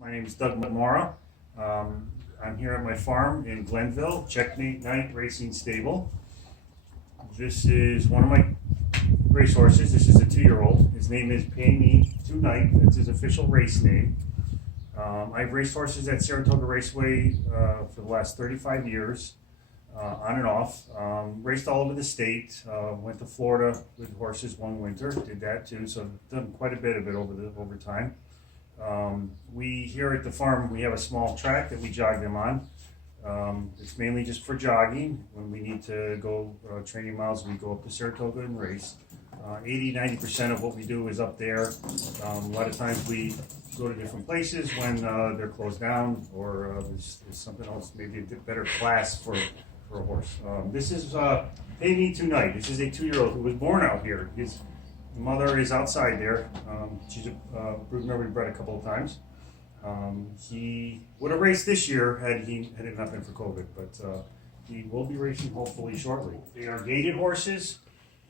My name is Doug Mora. I'm here at my farm in Glenville, Checkmate Night Racing Stable. This is one of my racehorses. This is a 2-year-old. His name is Pay Me Tonight. That's his official race name. I've raced horses at Saratoga Raceway for the last 35 years, on and off. Raced all over the state. Went to Florida with horses one winter. Did that too. So I've done quite a bit of it over time. We here at the farm, we have a small track that we jog them on. It's mainly just for jogging. When we need to go training miles, we go up to Saratoga and race. 80–90% of what we do is up there. A lot of times we go to different places when they're closed down, or there's something else, maybe a better class for a horse. This is Pay Me Tonight. This is a 2-year-old who was born out here. His mother is outside there. She's a brood mare we bred a couple of times. He would have raced this year had it not been for COVID, but he will be racing hopefully shortly. They are gaited horses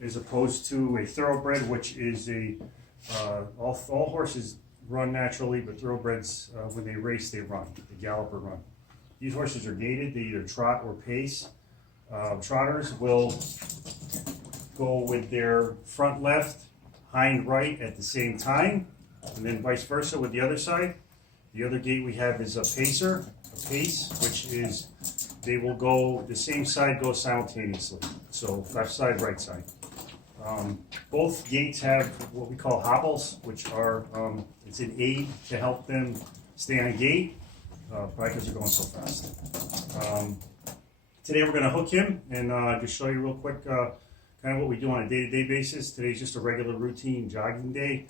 as opposed to a thoroughbred, which is all horses run naturally, but thoroughbreds, when they race, they run. They gallop or run. These horses are gaited. They either trot or pace. Trotters will go with their front left, hind right at the same time, and then vice versa with the other side. The other gait we have is a pace, which is they will go, the same side goes simultaneously. So left side, right side. Both gaits have what we call hobbles, which are, it's an aid to help them stay on a gait, probably because they're going so fast. Today we're going to hook him and just show you real quick kind of what we do on a day-to-day basis. Today's just a regular routine jogging day.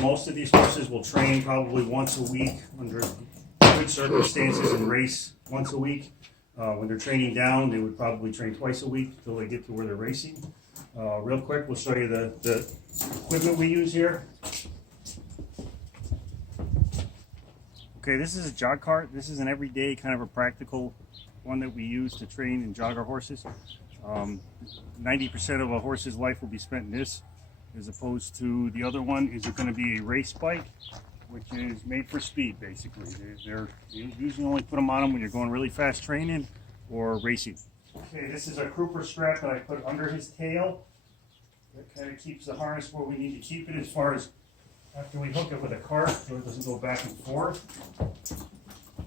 Most of these horses will train probably once a week under good circumstances and race once a week. When they're training down, they would probably train twice a week until they get to where they're racing. Real quick, we'll show you the equipment we use here. Okay, this is a jog cart. This is an everyday kind of a practical one that we use to train and jog our horses. 90% of a horse's life will be spent in this, as opposed to the other one is going to be a race bike, which is made for speed, basically. You usually only put them on them when you're going really fast training or racing. Okay, this is a Crouper strap that I put under his tail. That kind of keeps the harness where we need to keep it as far as after we hook it with a cart so it doesn't go back and forth.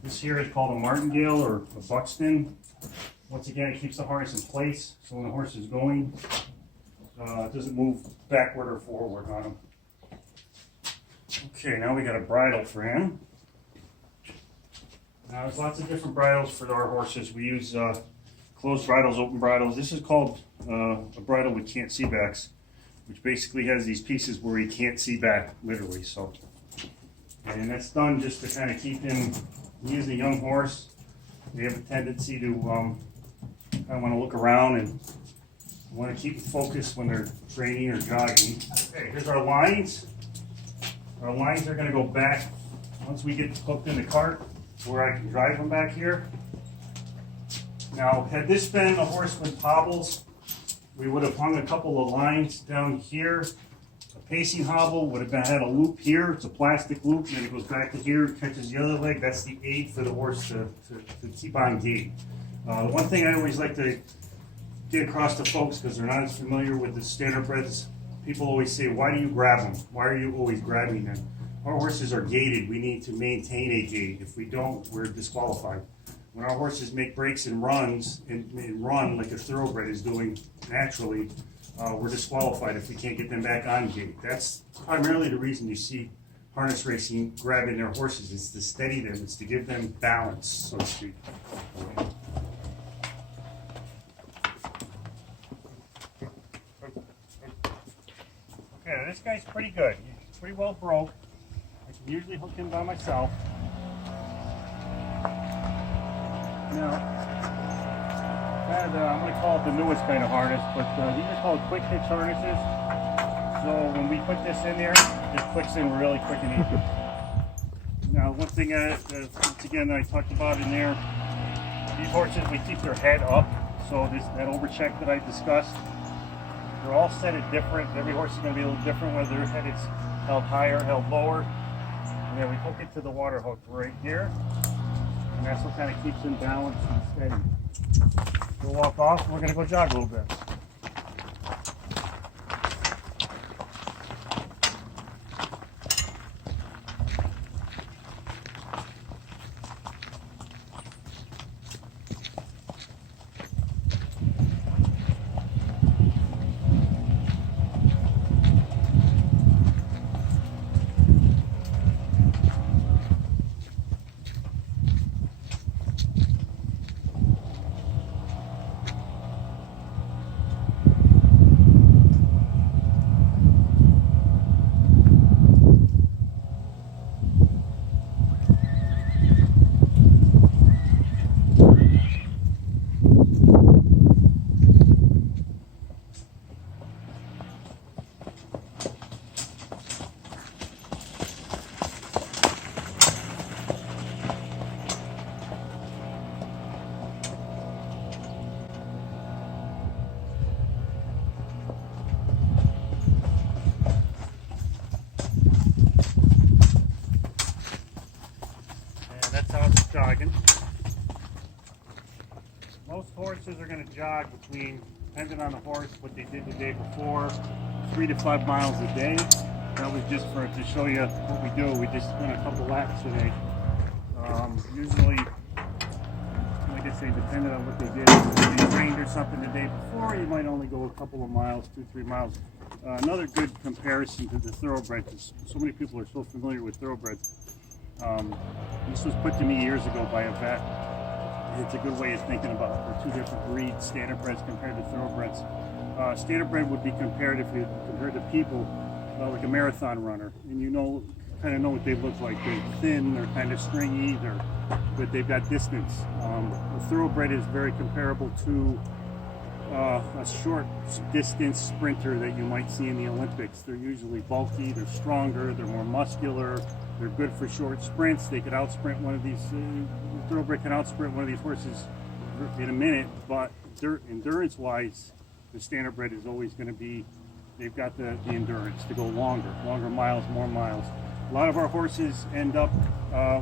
This here is called a martingale or a buckskin. Once again, it keeps the harness in place so when the horse is going, it doesn't move backward or forward on him. Okay, now we got a bridle for him. Now there's lots of different bridles for our horses. We use closed bridles, open bridles. This is called a bridle with can't see backs, which basically has these pieces where he can't see back, literally. So, and that's done just to kind of keep him. He is a young horse. They have a tendency to kind of want to look around and want to keep focused when they're training or jogging. Okay, here's our lines. Our lines are going to go back once we get hooked in the cart to where I can drive them back here. Now, had this been a horse with hobbles, we would have hung a couple of lines down here. A pacing hobble would have had a loop here. It's a plastic loop, and then it goes back to here, catches the other leg. That's the aid for the horse to keep on gait. One thing I always like to get across to folks, because they're not as familiar with the standardbreds, people always say, why do you grab them? Why are you always grabbing them? Our horses are gaited. We need to maintain a gait. If we don't, we're disqualified. When our horses make breaks and runs and run like a thoroughbred is doing naturally, we're disqualified if we can't get them back on gait. That's primarily the reason you see harness racing grabbing their horses. It's to steady them. It's to give them balance, so to speak. Okay, this guy's pretty good. He's pretty well broke. I can usually hook him by myself. Now, I'm going to call it the newest kind of harness, but these are called quick hitch harnesses. So when we put this in there, it clicks in really quick and easy. Now, one thing, once again, I talked about in there, these horses, we keep their head up. So that overcheck that I discussed, they're all set at different. Every horse is going to be a little different, whether their head is held higher, held lower. and then we hook it to the water hook right here, and that's what kind of keeps him balanced and steady. We'll walk off, and we're going to go jog a little bit. That's how it's jogging. Most horses are going to jog between, depending on the horse, what they did the day before, 3 to 5 miles a day. That was just to show you what we do. We just went a couple laps today. Usually, like I say, depending on what they did, if they trained or something the day before, you might only go a couple of miles, 2-3 miles. Another good comparison to the thoroughbreds is so many people are so familiar with thoroughbreds. This was put to me years ago by a vet. It's a good way of thinking about the two different breeds, standardbreds compared to thoroughbreds. Standardbred would be compared, if you compare to people, like a marathon runner, and you kind of know what they look like. They're thin, they're kind of stringy, but they've got distance. A thoroughbred is very comparable to a short distance sprinter that you might see in the Olympics. They're usually bulky, they're stronger, they're more muscular, they're good for short sprints. They could outsprint one of these, thoroughbred can outsprint one of these horses in a minute, but endurance wise, the standardbred is always going to be, they've got the endurance to go longer miles, more miles. A lot of our horses end up,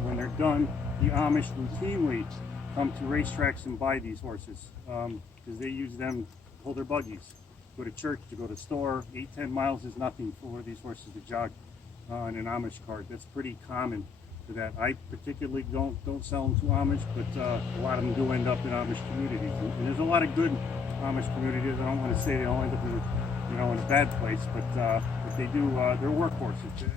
when they're done, the Amish routinely come to racetracks and buy these horses because they use them to pull their buggies, go to church, to go to the store. 8-10 miles is nothing for these horses to jog in an Amish cart. That's pretty common for that. I particularly don't sell them to Amish, but a lot of them do end up in Amish communities, and there's a lot of good Amish communities. I don't want to say they all end up in a bad place, but they do. They're workhorses.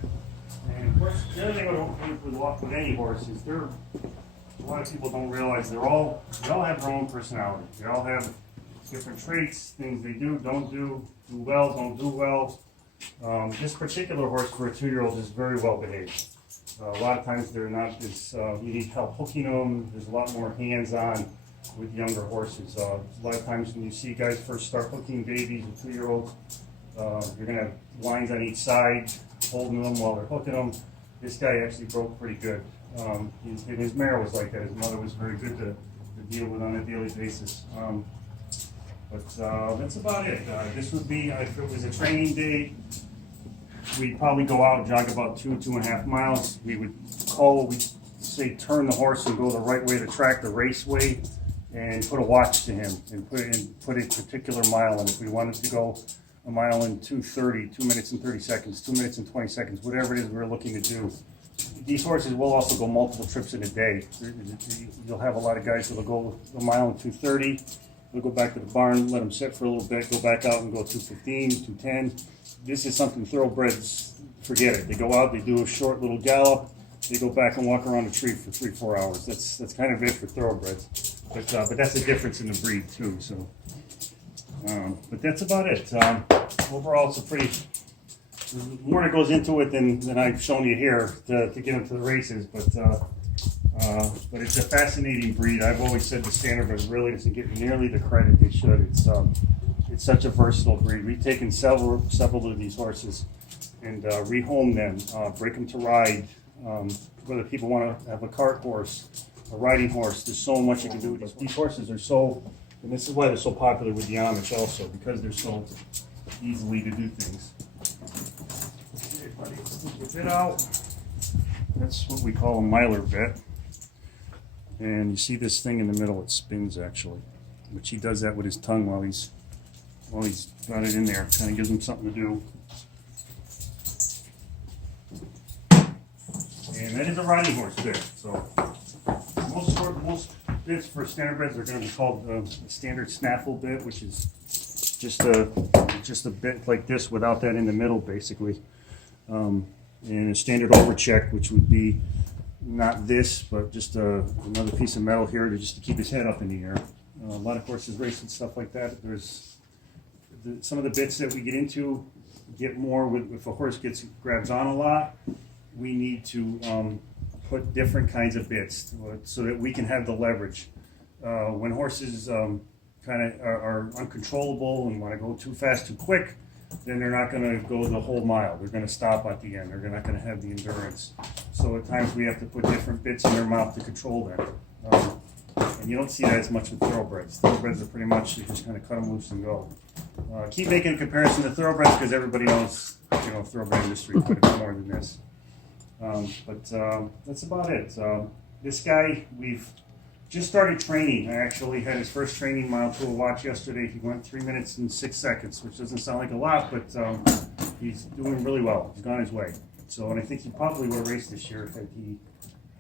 And of course, the other thing with any horse is a lot of people don't realize they all have their own personality. They all have different traits, things they do, don't do well, don't do well. This particular horse for a 2-year-old is very well behaved. A lot of times they're not as, you need help hooking them. There's a lot more hands-on with younger horses. A lot of times when you see guys first start hooking babies and 2-year-olds, you're going to have lines on each side, holding them while they're hooking them. This guy actually broke pretty good. And his mare was like that. His mother was very good to deal with on a daily basis. But that's about it. This would be, if it was a training day, we'd probably go out and jog about 2.5 miles. We would call what we say, turn the horse and go the right way of the track, the race way, and put a watch to him and put a particular mile in. If we wanted to go a mile in 2:30, 2 minutes and 30 seconds, 2 minutes and 20 seconds, whatever it is we're looking to do. These horses will also go multiple trips in a day. You'll have a lot of guys that'll go a mile in 2:30. They'll go back to the barn, let them sit for a little bit, go back out and go 2:15, 2:10. This is something thoroughbreds, forget it. They go out, they do a short little gallop, they go back and walk around a tree for 3-4 hours. That's kind of it for thoroughbreds. But that's a difference in the breed too. So, but that's about it. Overall, it's a pretty. There's more that goes into it than I've shown you here to get into the races, but it's a fascinating breed. I've always said the standardbred really doesn't get nearly the credit they should. It's such a versatile breed. We've taken several of these horses and rehomed them, break them to ride. Whether people want to have a cart horse, a riding horse, there's so much you can do with these. These horses are so, and this is why they're so popular with the Amish also, because they're so easily to do things. Okay, buddy, get it out. That's what we call a miler bit. And you see this thing in the middle, it spins actually. Which he does that with his tongue while he's got it in there. Kind of gives him something to do. And that is a riding horse bit. So most bits for standardbreds are going to be called a standard snaffle bit, which is just a bit like this without that in the middle, basically. And a standard overcheck, which would be not this, but just another piece of metal here just to keep his head up in the air. A lot of horses race and stuff like that. There's some of the bits that we get into get more with if a horse grabs on a lot. We need to put different kinds of bits so that we can have the leverage. When horses kind of are uncontrollable and want to go too fast, too quick, then they're not going to go the whole mile. They're going to stop at the end. They're not going to have the endurance. So at times we have to put different bits in their mouth to control them. And you don't see that as much with thoroughbreds. Thoroughbreds are pretty much, you just kind of cut them loose and go. Keep making a comparison to thoroughbreds because everybody knows, thoroughbred industry quite a bit more than this. But that's about it. This guy, we've just started training. I actually had his first training mile to a watch yesterday. He went 3 minutes and 6 seconds, which doesn't sound like a lot, but he's doing really well. He's gone his way. So, and I think he probably would have raced this year had he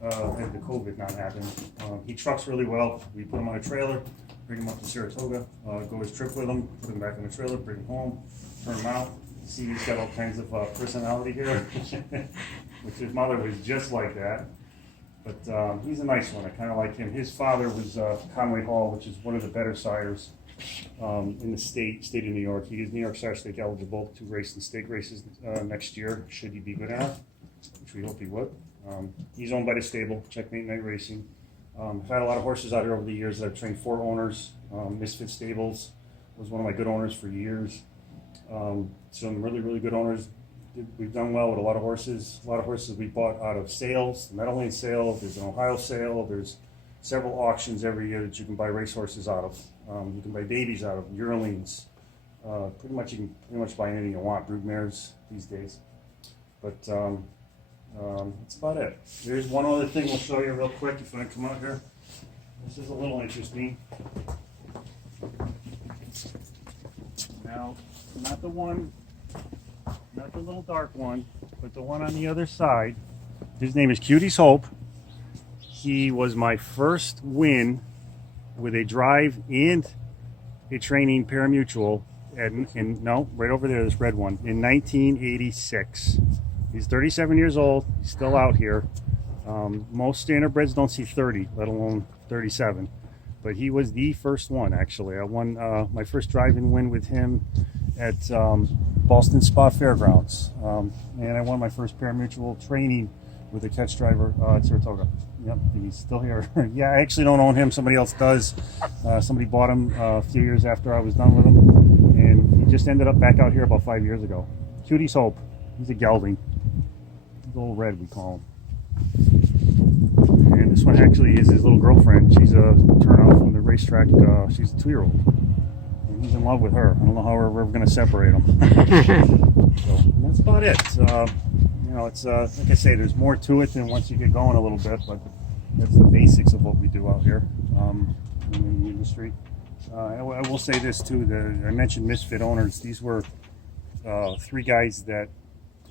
had the COVID not happened. He trucks really well. We put him on a trailer, bring him up to Saratoga, go his trip with him, put him back on the trailer, bring him home, turn him out. See, he's got all kinds of personality here, which his mother was just like that. But he's a nice one. I kind of like him. His father was Conway Hall, which is one of the better sires in the state of New York. He is New York Sire Stake eligible to race in stake races next year, should he be good enough, which we hope he would. He's owned by the stable, Checkmate Night Racing. I've had a lot of horses out here over the years that I've trained 4 owners. Misfit Stables was one of my good owners for years. Some really, really good owners. We've done well with a lot of horses. A lot of horses we bought out of sales, the Meadowlane sale, there's an Ohio sale, there's several auctions every year that you can buy racehorses out of. You can buy babies out of, yearlings. You can pretty much buy anything you want, broodmares these days. But that's about it. There's one other thing we'll show you real quick if I come out here. This is a little interesting. Now, not the little dark one, but the one on the other side. His name is Cutie's Hope. He was my first win with a drive and a training parimutuel right over there, this red one, in 1986. He's 37 years old. He's still out here. Most standardbreds don't see 30, let alone 37. But he was the first one, actually. I won my first drive-in win with him at Boston Spa Fairgrounds. And I won my first parimutuel training with a catch driver at Saratoga. Yep, he's still here. Yeah, I actually don't own him. Somebody else does. Somebody bought him a few years after I was done with him. And he just ended up back out here about 5 years ago. Cutie's Hope. He's a gelding. Little red, we call him. And this one actually is his little girlfriend. She's a turnout from the racetrack. She's a 2-year-old. And he's in love with her. I don't know how we're ever going to separate them. So that's about it. It's like I say, there's more to it than once you get going a little bit, but that's the basics of what we do out here in the industry. I will say this too, I mentioned Misfit owners. These were 3 guys that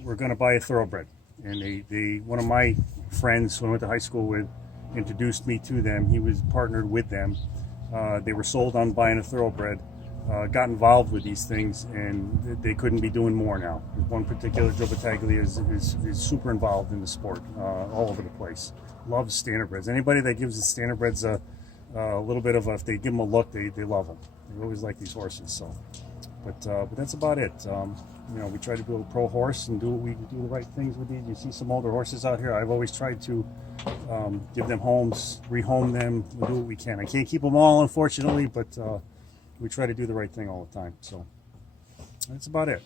were going to buy a thoroughbred. And they one of my friends who I went to high school with introduced me to them. He was partnered with them. They were sold on buying a thoroughbred, got involved with these things, and they couldn't be doing more now. One particular, Joe Battaglia, is super involved in the sport, all over the place. Loves standardbreds. Anybody that gives the standardbreds a little bit of if they give them a look, they love them. They always like these horses. So, but that's about it. We try to build a pro horse and do the right things with these. You see some older horses out here. I've always tried to give them homes, rehome them, we'll do what we can. I can't keep them all, unfortunately, but we try to do the right thing all the time. So that's about it.